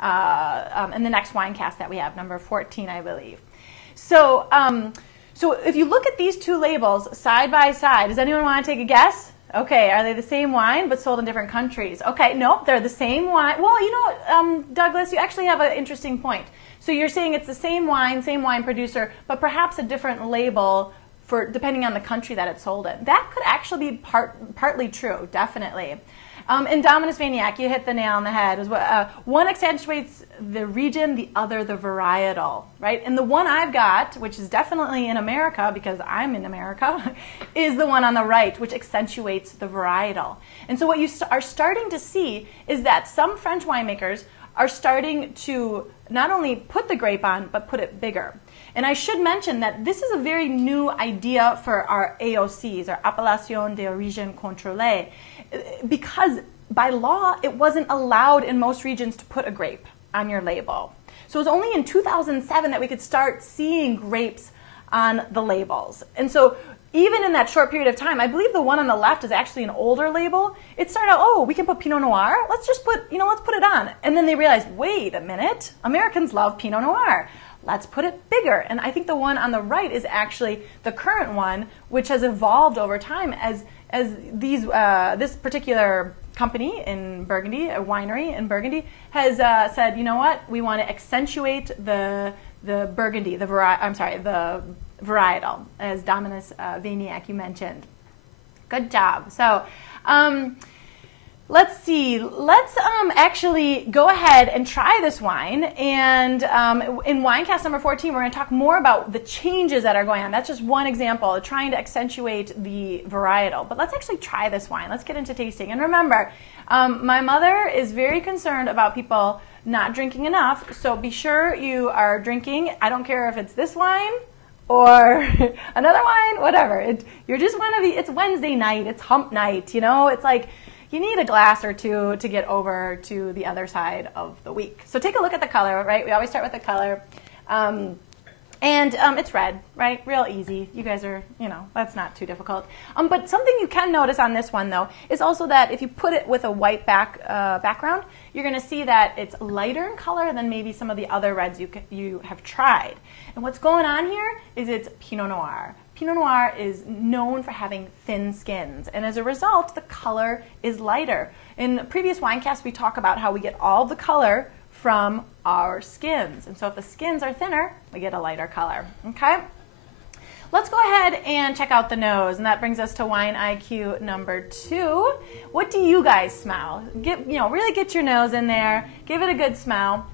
in the next WineCAST that we have, number 14, I believe. So, so if you look at these two labels side by side, does anyone want to take a guess? Okay, are they the same wine but sold in different countries? Okay, nope, they're the same wine. Well, you know what, Douglas, you actually have an interesting point. So you're saying it's the same wine producer, but perhaps a different label for depending on the country that it's sold in. That could actually be partly true, definitely. In Dominus Vaniac, you hit the nail on the head. One accentuates the region, the other the varietal, right? And the one I've got, which is definitely in America, because I'm in America, is the one on the right, which accentuates the varietal. And so what you are starting to see is that some French winemakers are starting to not only put the grape on, but put it bigger. And I should mention that this is a very new idea for our AOCs, our Appellation d'Origine Contrôlée, because by law, it wasn't allowed in most regions to put a grape on your label. So it was only in 2007 that we could start seeing grapes on the labels. And so even in that short period of time, I believe the one on the left is actually an older label. It started out, oh, we can put Pinot Noir. Let's just put, let's put it on. And then they realized, wait a minute, Americans love Pinot Noir. Let's put it bigger. And I think the one on the right is actually the current one, which has evolved over time as this particular company in Burgundy, a winery in Burgundy, has said, you know what, we want to accentuate the Burgundy, the varietal, as Dominus Vaniac you mentioned. Good job. So let's see. Let's actually go ahead and try this wine. And in WineCAST number 14, we're going to talk more about the changes that are going on. That's just one example of trying to accentuate the varietal. But let's actually try this wine. Let's get into tasting. And remember, my mother is very concerned about people not drinking enough. So be sure you are drinking. I don't care if it's this wine or another wine, whatever. You're just one of the, it's Wednesday night. It's hump night. It's like, you need a glass or two to get over to the other side of the week. So take a look at the color, right? We always start with the color. It's red, right? Real easy. You guys are, that's not too difficult. But something you can notice on this one, though, is also that if you put it with a white background, you're going to see that it's lighter in color than maybe some of the other reds you have tried. And what's going on here is it's Pinot Noir. Pinot Noir is known for having thin skins, and as a result, the color is lighter. In previous WineCAST, we talk about how we get all the color from our skins, and so if the skins are thinner, we get a lighter color, okay? Let's go ahead and check out the nose, and that brings us to Wine IQ number 2. What do you guys smell? Really get your nose in there, give it a good smell.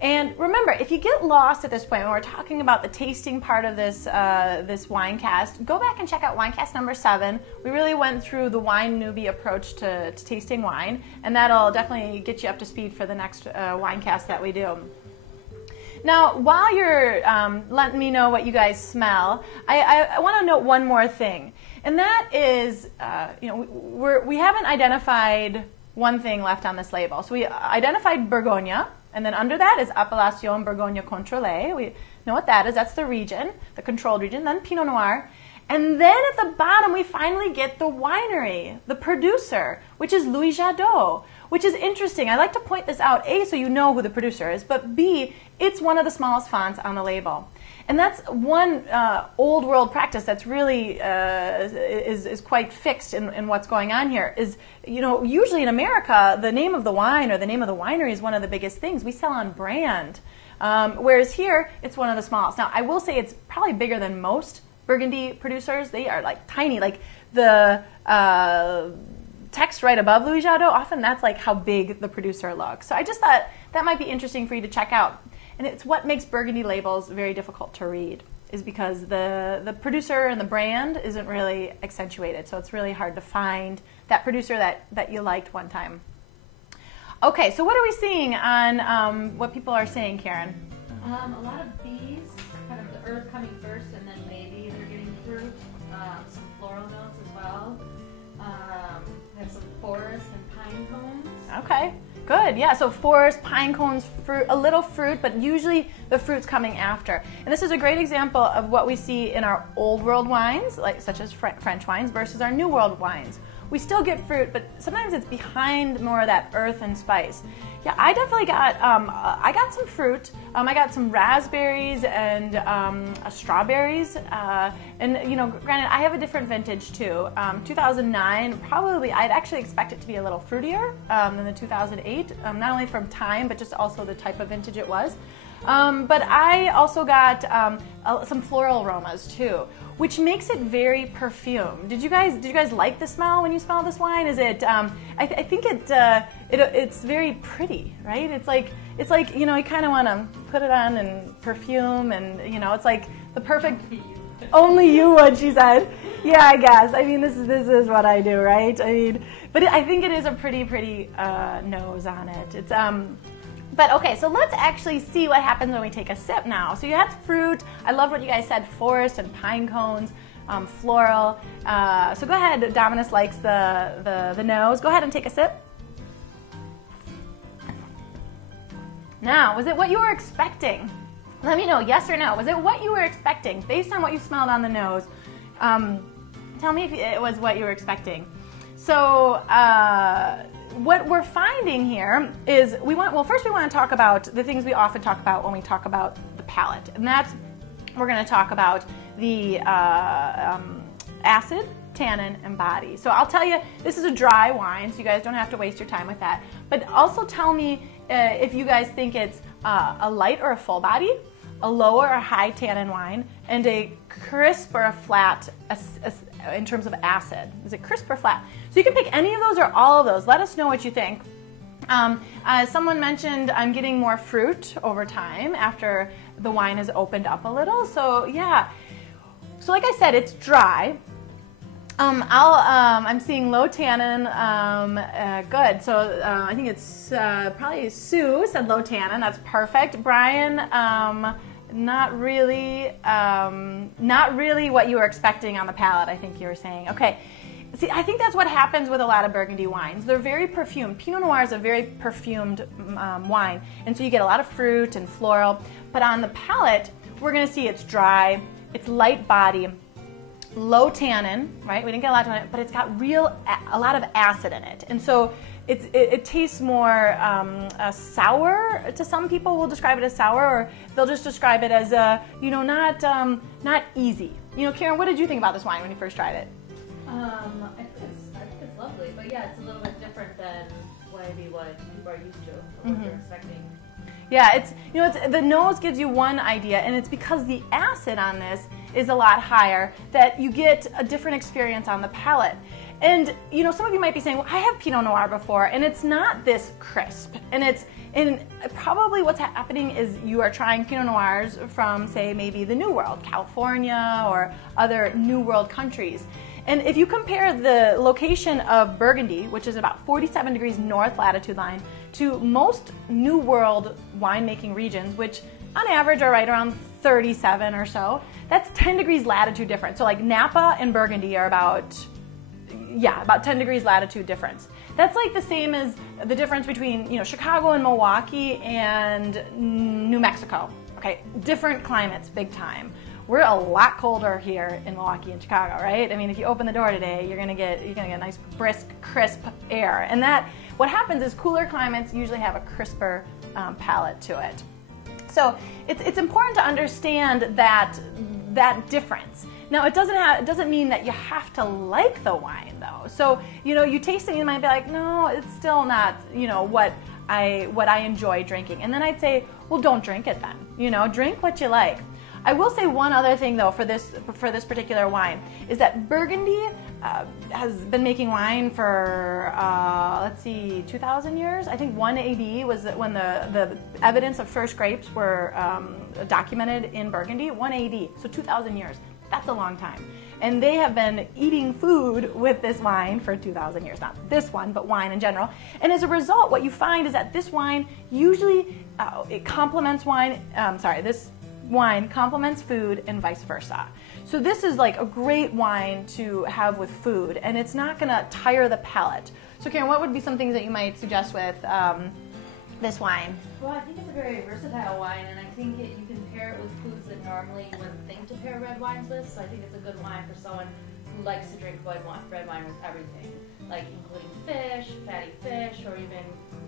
And remember, if you get lost at this point when we're talking about the tasting part of this WineCAST, go back and check out WineCAST number 7. We really went through the wine newbie approach to tasting wine, and that'll definitely get you up to speed for the next WineCAST that we do. Now, while you're letting me know what you guys smell, I want to note one more thing, and that is, we haven't identified one thing left on this label. So we identified Bourgogne. And then under that is Appellation Bourgogne Contrôlée. We know what that is. That's the region, the controlled region. Then Pinot Noir. And then at the bottom, we finally get the winery, the producer, which is Louis Jadot, which is interesting. I like to point this out, A, so you know who the producer is, but B, it's one of the smallest fonts on the label. And that's one old world practice that's really is quite fixed in what's going on here. Is, usually in America, the name of the wine or the name of the winery is one of the biggest things. We sell on brand. Whereas here, it's one of the smallest. Now, I will say it's probably bigger than most Burgundy producers. They are like tiny. Like the text right above Louis Jadot, often that's like how big the producer looks. So I just thought that might be interesting for you to check out. And it's what makes Burgundy labels very difficult to read, is because the producer and the brand isn't really accentuated. So it's really hard to find that producer that you liked one time. Okay, so what are we seeing on what people are saying, Karen? A lot of bees, kind of the earth coming first, and then maybe they're getting fruit. Some floral notes as well. We have some forest and pine cones. Okay. Good, yeah, so forest, pine cones, fruit, a little fruit, but usually the fruit's coming after. And this is a great example of what we see in our old world wines, such as French wines, versus our new world wines, we still get fruit, but sometimes it's behind more of that earth and spice. Yeah, I definitely got, I got some fruit. I got some raspberries and strawberries. And, you know, granted, I have a different vintage too. 2009, probably, I'd actually expect it to be a little fruitier than the 2008, not only from time, but just also the type of vintage it was. But I also got some floral aromas too, which makes it very perfumed. Did you guys like the smell when you smell this wine? Is it? I think it's very pretty, right? It's like you know, you kind of want to put it on and perfume, and you know, it's like the perfect. Only you would, she said. Yeah, I guess. I mean, this is what I do, right? I mean, but I think it is a pretty nose on it. It's But okay, so let's actually see what happens when we take a sip now. So you had fruit. I love what you guys said, forest and pine cones, floral. So go ahead, Dominus likes the nose. Go ahead and take a sip. Now, was it what you were expecting? Let me know, yes or no. Was it what you were expecting based on what you smelled on the nose? Tell me if it was what you were expecting. So what we're finding here is first we want to talk about the things we often talk about when we talk about the palate, and that's we're going to talk about the acid, tannin, and body. So I'll tell you, this is a dry wine, so you guys don't have to waste your time with that. But also tell me if you guys think it's a light or a full body, a low or a high tannin wine, and a crisp or a flat in terms of acid. Is it crisp or flat? So you can pick any of those or all of those. Let us know what you think. Someone mentioned I'm getting more fruit over time after the wine has opened up a little. So yeah. So like I said, it's dry. I'm seeing low tannin, good. So I think it's probably Sue said low tannin. That's perfect. Brian, not really what you were expecting on the palate. I think you were saying. Okay. See, I think that's what happens with a lot of Burgundy wines. They're very perfumed. Pinot Noir is a very perfumed wine, and so you get a lot of fruit and floral. But on the palate, we're going to see it's dry, it's light body, low tannin, right? We didn't get a lot of tannin, but it's got a lot of acid in it, and so it tastes more sour. To some people, will describe it as sour, or they'll just describe it as not easy. You know, Karen, what did you think about this wine when you first tried it? I think it's lovely, but yeah, it's a little bit different than maybe what people are used to, or what they're expecting. Yeah, the nose gives you one idea, and it's because the acid on this is a lot higher that you get a different experience on the palate. And you know, some of you might be saying, well, I have Pinot Noir before, and it's not this crisp. And probably what's happening is you are trying Pinot Noirs from, say, maybe the New World, California, or other New World countries. And if you compare the location of Burgundy, which is about 47 degrees north latitude line, to most New World winemaking regions, which on average are right around 37 or so, that's 10 degrees latitude difference. So like Napa and Burgundy are about 10 degrees latitude difference. That's like the same as the difference between, you know, Chicago and Milwaukee and New Mexico. Okay, different climates, big time. We're a lot colder here in Milwaukee and Chicago, right? I mean, if you open the door today, you're gonna get nice, brisk, crisp air. And what happens is cooler climates usually have a crisper palate to it. So it's important to understand that difference. Now, it doesn't mean that you have to like the wine, though. So, you know, you taste it and you might be like, no, it's still not, you know, what I enjoy drinking. And then I'd say, well, don't drink it then. You know, drink what you like. I will say one other thing, though, for this particular wine, is that Burgundy has been making wine for, 2,000 years. I think 1 AD was when the evidence of first grapes were documented in Burgundy, 1 AD, so 2,000 years. That's a long time. And they have been eating food with this wine for 2,000 years. Not this one, but wine in general. And as a result, what you find is that this wine usually, it complements this wine complements food and vice versa. So this is like a great wine to have with food, and it's not going to tire the palate. So Karen, what would be some things that you might suggest with this wine? Well, I think it's a very versatile wine, and I think you can pair it with foods that normally you wouldn't think to pair red wines with. So I think it's a good wine for someone likes to drink red wine with everything, like including fish, fatty fish, or even,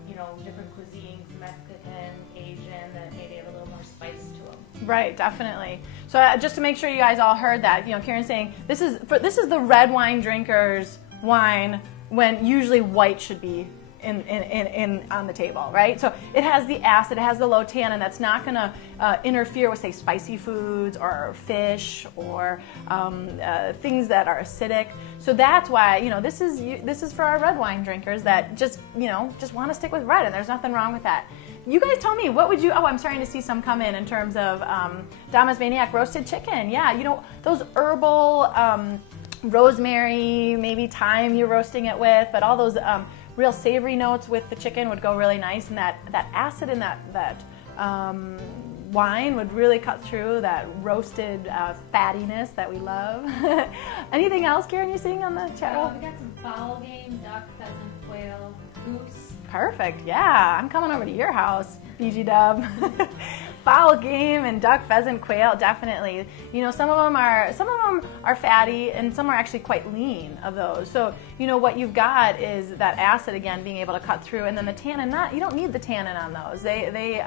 you know, different cuisines, Mexican, Asian, that maybe have a little more spice to them. Right, definitely. So just to make sure you guys all heard that, you know, Karen's saying this is the red wine drinkers wine when usually white should be in on the table, right? So it has the acid, it has the low tannin that's not going to interfere with, say, spicy foods or fish or things that are acidic. So that's why, you know, this is for our red wine drinkers that just, you know, just want to stick with red, and there's nothing wrong with that. You guys tell me, what would you, oh, I'm starting to see some come in terms of Damas Maniac roasted chicken. Yeah, you know, those herbal, rosemary, maybe thyme you're roasting it with, but all those real savory notes with the chicken would go really nice, and that acid in that wine would really cut through that roasted fattiness that we love. Anything else, Karen, you seeing on the chat roll? We got some fowl game, duck, pheasant, quail, goose. Perfect. Yeah, I'm coming over to your house, BG Dub. Fowl game and duck, pheasant, quail, definitely. You know, some of them are fatty, and some are actually quite lean of those. So, you know, what you've got is that acid again being able to cut through, and then the tannin. You don't need the tannin on those. They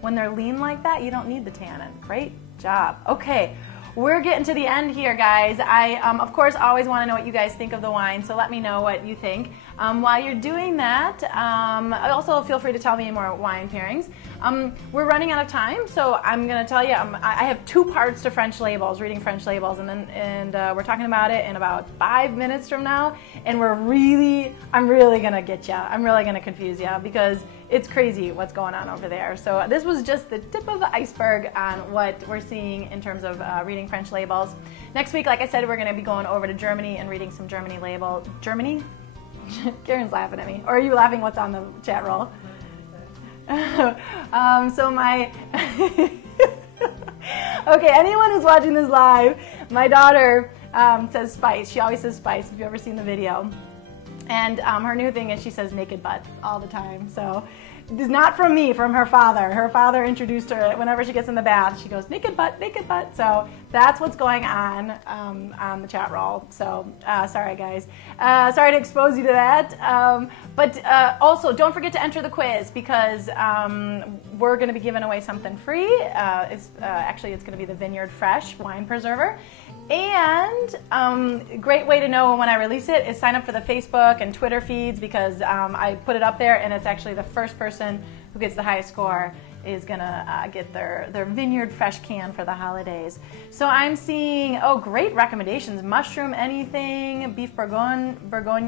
when they're lean like that, you don't need the tannin. Great job. Okay. We're getting to the end here, guys. I, of course, always want to know what you guys think of the wine, so let me know what you think. While you're doing that, also feel free to tell me more wine pairings. We're running out of time, so I'm going to tell you, I have 2 parts to French labels, reading French labels, and we're talking about it in about 5 minutes from now, and I'm really going to get you. I'm really going to confuse you, because it's crazy what's going on over there. So this was just the tip of the iceberg on what we're seeing in terms of reading French labels. Next week, like I said, we're going to be going over to Germany and reading some Germany label. Germany? Karen's laughing at me. Or are you laughing what's on the chat roll? So my... Okay, anyone who's watching this live, my daughter says spice. She always says spice, if you've ever seen the video. And her new thing is she says naked butt all the time. So it's not from me, from her father. Her father introduced her whenever she gets in the bath. She goes, naked butt, naked butt. So that's what's going on the chat roll. So sorry, guys. Sorry to expose you to that. But also, don't forget to enter the quiz, because we're going to be giving away something free. Actually, it's going to be the Vineyard Fresh Wine Preserver. And great way to know when I release it is sign up for the Facebook and Twitter feeds, because I put it up there, and it's actually the first person who gets the highest score is gonna get their Vineyard Fresh can for the holidays. So I'm seeing, oh, great recommendations. Mushroom anything, beef Bourgogne.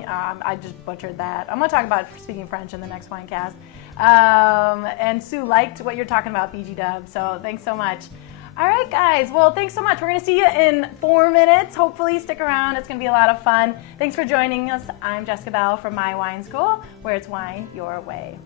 I just butchered that. I'm gonna talk about speaking French in the next WineCast. And Sue liked what you're talking about, BG Dub. So thanks so much. All right, guys. Well, thanks so much. We're going to see you in 4 minutes. Hopefully, stick around. It's going to be a lot of fun. Thanks for joining us. I'm Jessica Bell from My Wine School, where it's wine your way.